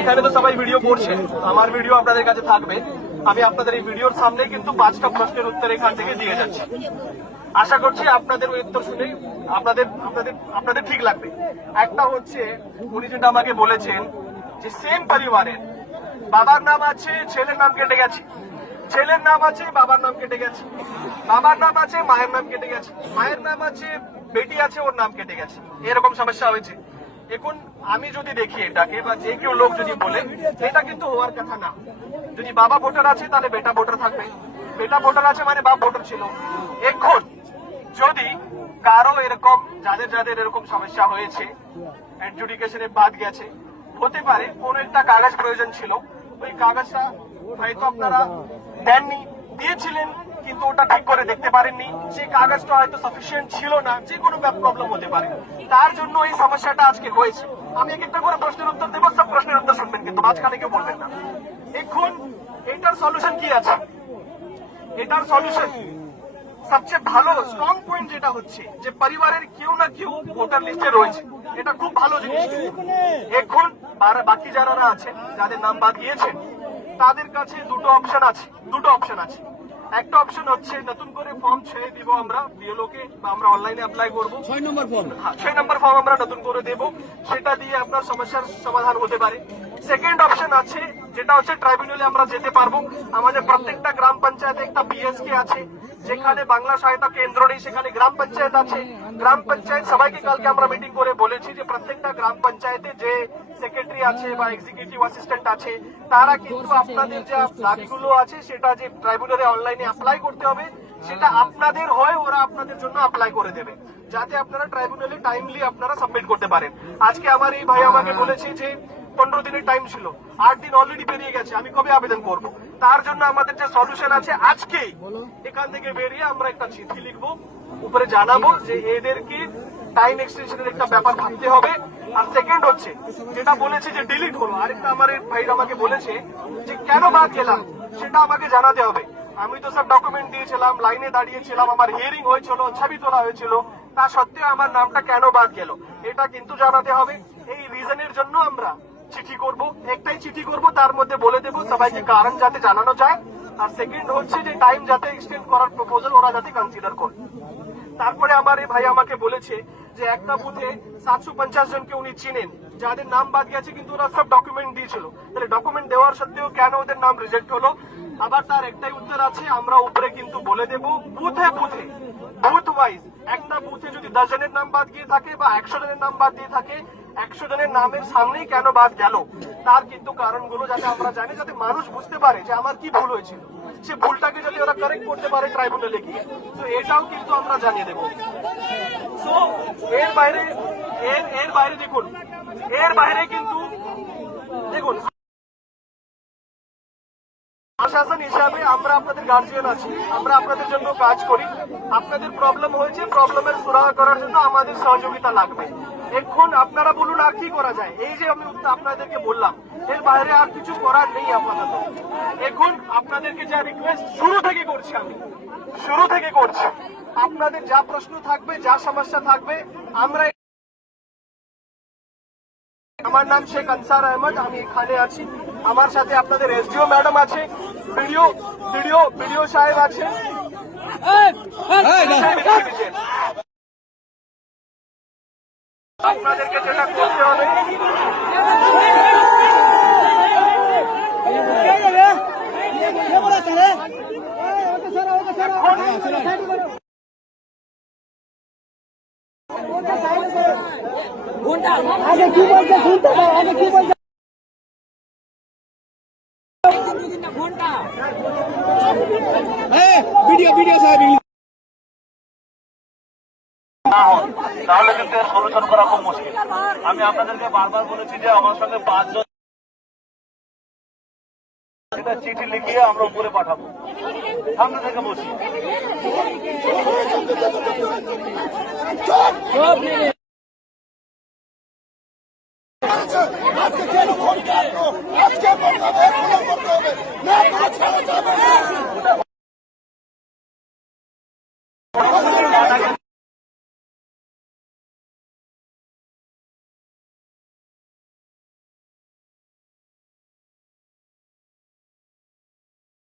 এখানে তো সবাই ভিডিও করছে, আমার ভিডিও আপনাদের কাছে থাকবে। আমি আপনাদের এই ভিডিওর সামনে কিন্তু 5টা প্রশ্নের উত্তর এখান থেকে দিয়ে যাচ্ছি। আশা করছি আপনাদের ওই উত্তর শুনে আপনাদের ঠিক লাগবে। একটা হচ্ছে, উনি যেটা আমাকে বলেছেন যে সেম পরিবারের বাবার নাম আছে, ছেলের নাম কেটে গেছে, ছেলের নাম আছে, বাবার নাম কেটে গেছে, বাবার নাম আছে, মায়ের নাম কেটে গেছে, মায়ের নাম আছে, বেটি আছে, ওর নাম কেটে গেছে, এরকম সমস্যা হয়েছে। এখন আমি যদি দেখি এটাকে, বা যে কেউ লোক যদি বলে, এটা কিন্তু হওয়ার কথা না। যদি বাবা ভোটার আছে তাহলে বেটা ভোটার থাকবে, বেটা ভোটার আছে মানে বাপ ভোটার ছিল। এখন যদি কারো এরকম, যাদের যাদের এরকম সমস্যা হয়েছে, অ্যাডজুডিকেশনে বাদ গেছে, হতে পারে কোন একটা কাগজ প্রয়োজন ছিল, ওই কাগজটা হয়তো আপনারা দেননি, দিয়েছিলেন কিন্তু ওটা ঠিক করে দেখতে পারেননি, সেই কাগজটা হয়তো সাফিসিয়েন্ট ছিল না, যে কোনো প্রবলেম হতে পারে, তার জন্য এই সমস্যাটা আজকে হয়েছে। আমি এক একটা করে প্রশ্নের উত্তর দেবো, সব প্রশ্নের উত্তর শুনবেন, কিন্তু মাঝখানে কেউ বলবেন না। এখন এটার সলিউশন কি আছে? এটার সলিউশন সবচেয়ে ভালো স্ট্রং পয়েন্ট যেটা হচ্ছে যে পরিবারের কেউ না কেউ ভোটার লিস্টে রয়েছে, এটা খুব ভালো জিনিস। এখন বাকি যারা আছেন, যাদের নাম বাদ গিয়েছেন, তাদের কাছে দুটো অপশন আছে। একটা অপশন হচ্ছে নতুন করে ফর্ম ছেড়ে দিব আমরা বিএলও কে, বা আমরা অনলাইনে অ্যাপ্লাই করবো। 6 নম্বর ফর্ম আমরা নতুন করে দেব, সেটা দিয়ে আপনার সমস্যার সমাধান হতে পারে। সেকেন্ড অপশন আছে, যেটা হচ্ছে ট্রাইব্যুনালে আমরা যেতে পারবো। আমাদের প্রত্যেকটা গ্রাম পঞ্চায়েতে একটা বিএসকে আছে, যেখানে বাংলা সহায়তা কেন্দ্র নেই, সেখানে গ্রাম পঞ্চায়েত আছে। গ্রাম পঞ্চায়েত সবাইকে কালকে আমরা মিটিং করে বলেছি যে প্রত্যেকটা গ্রাম পঞ্চায়েতে যে সেক্রেটারি আছে বা এক্সিকিউটিভ অ্যাসিস্ট্যান্ট আছে, তারা কিন্তু আপনাদের যে দাবিগুলো আছে সেটা যে ট্রাইব্যুনালে অনলাইনে অ্যাপ্লাই করতে হবে, সেটা আপনাদের হয়, ওরা আপনাদের জন্য অ্যাপ্লাই করে দেবে, যাতে আপনারা ট্রাইব্যুনালে টাইমলি আপনারা সাবমিট করতে পারেন। আজকে আমার এই ভাই আমাকে বলেছে যে 15 দিনের টাইম ছিল, 8 দিন অলরেডি পেরিয়ে গেছে, আমি কবে আবেদন করব? তার জন্য আমাদের যে সলিউশন আছে, আজকেই এখান থেকে বেরিয়ে আমরা একটা চিঠি লিখবো, উপরে জানাবো যে এদেরকে টাইম এক্সটেনশনের একটা ব্যাপার ভাবতে হবে। আর সেকেন্ড হচ্ছে, যেটা বলেছে যে ডিলিট হলো, আরেকটা আমার ভাই আমাকে বলেছে যে কেন বাদ গেলাম সেটা আমাকে জানাতে হবে। আমি তো সব ডকুমেন্ট দিয়েছিলাম, লাইনে দাঁড়িয়েছিলাম, আমার হিয়ারিং হয়েছিল, ছবি তোলা হয়েছিল, তা সত্ত্বেও আমার নামটা কেন বাদ গেল এটা কিন্তু জানাতে হবে। এই রিজনের জন্য আমরা চিঠি করব, একটাই চিঠি করব, তার মধ্যে বলে দেব সবাইকে কারণ যাতে জানানো যায়। আর সেকেন্ড হচ্ছে যে টাইম যাতে এক্সটেন্ড করার প্রপোজাল ওরা যাতে কনসিডার করে। তারপরে আমার এই ভাই আমাকে বলেছে যে একটা বুথে 750 জনকে উনি চিনেন, যাদের নাম বাদ গেছে কিন্তু ওরা সব ডকুমেন্ট দিয়েছিল, তাহলে ডকুমেন্ট দেওয়ার সত্ত্বেও কেন ওদের নাম রিজেক্ট হলো? আবার তার একটাই উত্তর আছে, আমরা উপরে কিন্তু বলে দেব বুথে বুথ ওয়াইজ, একটা বুথে যদি 10 জনের নাম বাদ গিয়ে থাকে বা 100 জনের নাম বাদ দিয়ে থাকে, 100 জনের নামের সামনেই কেন বাদ গেল তার কিন্তু কারণগুলো যাতে আমরা জানি, যাতে মানুষ বুঝতে পারে যে আমার কি ভুল হয়েছিল, সে ভুলটাকে যদি ওরা কারেক্ট করতে পারে ট্রাইব্যুনালে গিয়ে, তো এটাও কিন্তু আমরা জানিয়ে দেবো। তো এর বাইরে দেখুন, এর বাইরে কিন্তু দেখুন, প্রশাসন হিসাবে আমরা আপনাদের গার্জিয়ান আছি, আমরা আপনাদের জন্য কাজ করি। আপনাদের প্রবলেম হয়েছে, প্রবলেমের সুরাহা করার জন্য আমাদের সহযোগিতা লাগবে। এখন আপনারা বলুন আর কি করা যায়? এই যে আমি আপনাদেরকে বললাম, এর বাইরে আর কিছু করার নেই আপাতত। এখন আপনাদেরকে যা রিকোয়েস্ট শুরু থেকে করছি, আপনাদের যা প্রশ্ন থাকবে, যা সমস্যা থাকবে, আমরা, আমার নাম শেখ আনসার আহমদ, আমি এখানে আছি, আমার সাথে আপনাদের এসডিও ম্যাডাম আছে, ভিডিও সাহেব আছে, আপনাদেরকে যেটা করতে হবে, আগে কি বলছে শুনতে দাও, আগে কি বলছে ভিডিও সাহেব তাহলে কিন্তু এর সলিউশন করা খুব মুশকিল। আমি আপনাদেরকে বারবার বলেছি যে আমার সঙ্গে 5 জন এটা চিঠি লিখিয়ে আমরা উপরে পাঠাবো, সামনে থেকে বসি। আজকে